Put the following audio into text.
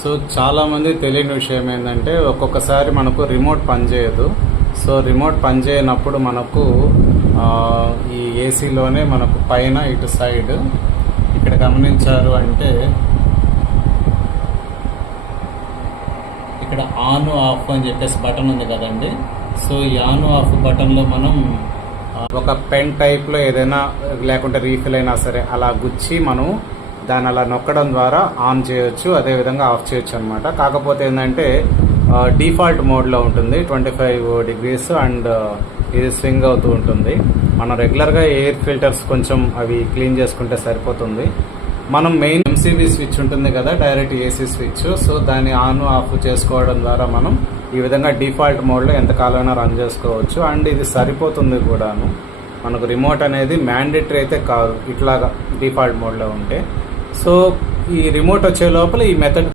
So చాలామంది తెలియని విషయం ఏంటంటే ఒక్కొక్కసారి మనకు రిమోట్ పనిచేయదు. సో రిమోట్ పనిచేయనప్పుడు మనకు ఈ ఏసీలోనే మనకు పైన ఇటు సైడ్ ఇక్కడ గమనించారు అంటే ఇక్కడ ఆన్ ఆఫ్ అని చెప్పేసి బటన్ ఉంది కదండి. సో ఈ ఆన్ ఆఫ్ బటన్లో మనం ఒక పెన్ టైప్లో ఏదైనా లేకుంటే రీఫిల్ అయినా సరే అలా గుచ్చి మనం దాన్ని అలా నొక్కడం ద్వారా ఆన్ చేయొచ్చు, అదేవిధంగా ఆఫ్ చేయొచ్చు అనమాట. కాకపోతే ఏంటంటే డిఫాల్ట్ మోడ్లో ఉంటుంది 25 degrees అండ్ ఇది స్వింగ్ అవుతూ ఉంటుంది. మనం రెగ్యులర్గా ఎయిర్ ఫిల్టర్స్ కొంచెం అవి క్లీన్ చేసుకుంటే సరిపోతుంది. మనం మెయిన్ ఎంసీబీ స్విచ్ ఉంటుంది కదా, డైరెక్ట్ ఏసీ స్విచ్. సో దాన్ని ఆన్ ఆఫ్ చేసుకోవడం ద్వారా మనం ఈ విధంగా డిఫాల్ట్ మోడ్లో ఎంతకాలమైనా రన్ చేసుకోవచ్చు. అండ్ ఇది సరిపోతుంది కూడాను. మనకు రిమోట్ అనేది మ్యాండేటరీ అయితే కాదు ఇట్లాగా డిఫాల్ట్ మోడ్లో ఉంటే. సో ఈ రిమోట్ వచ్చే లోపల ఈ మెథడ్